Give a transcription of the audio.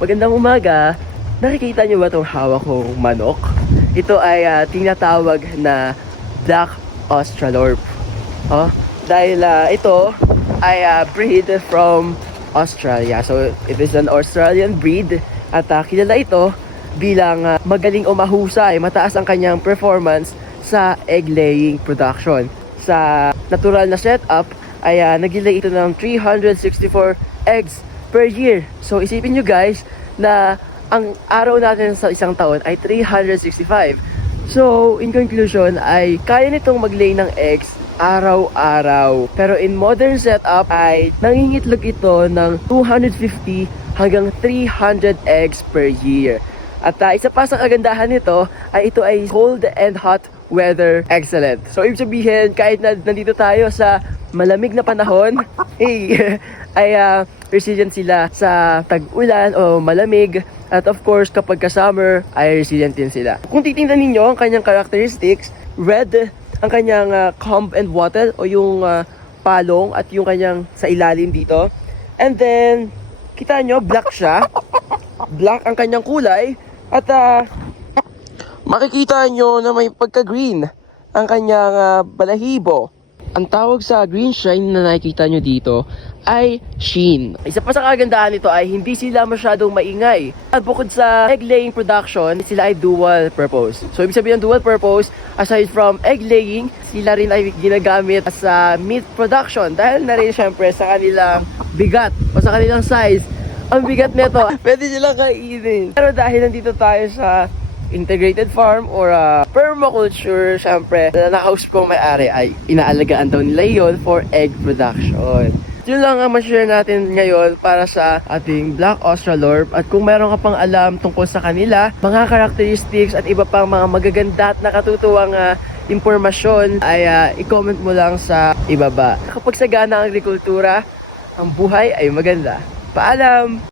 Magandang umaga. Nakikita niyo ba itong hawak kong manok? Ito ay tinatawag na Black Australorp. Dahil ito ay breed from Australia. So it is an Australian breed at kilala ito bilang magaling o mahusay. Mataas ang kanyang performance sa egg laying production. Sa natural na setup ay nag-lay ito ng 364 eggs per year. So isipin nyo guys na ang araw natin sa isang taon ay 365. So in conclusion ay kaya nitong mag-lay ng eggs araw-araw. Pero in modern setup ay nangingitlog ito ng 250 hanggang 300 eggs per year. At isa pa sa kagandahan nito ay ito ay cold and hot weather excellent. So ibig sabihin kahit na nandito tayo sa malamig na panahon, ay resilient sila sa tag-ulan o malamig. At of course, kapag ka-summer, ay resilient din sila. Kung titingnan ninyo ang kanyang characteristics, red ang kanyang comb and wattle o yung palong at yung kanyang sa ilalim dito. And then, kita nyo, black siya. Black ang kanyang kulay. At makikita nyo na may pagka-green ang kanyang balahibo. Ang tawag sa green shine na nakikita nyo dito ay sheen. Isa pa sa kagandahan nito ay hindi sila masyadong maingay. At bukod sa egg laying production, sila ay dual purpose. So ibig sabihin ng dual purpose, aside from egg laying, sila rin ay ginagamit sa meat production dahil na rin syempre sa kanilang bigat o sa kanilang size. Ang bigat nito, pwede silang kainin. Pero dahil nandito tayo sa integrated farm or permaculture, syempre, na house kong may-ari ay inaalagaan daw nila yon for egg production. Yun lang ang ma-share natin ngayon para sa ating Black Australorp. At kung meron ka pang alam tungkol sa kanila, mga characteristics at iba pang mga magaganda at nakatutuwang impormasyon ay i-comment mo lang sa ibaba. Kapag sagana ang agrikultura, ang buhay ay maganda. Paalam!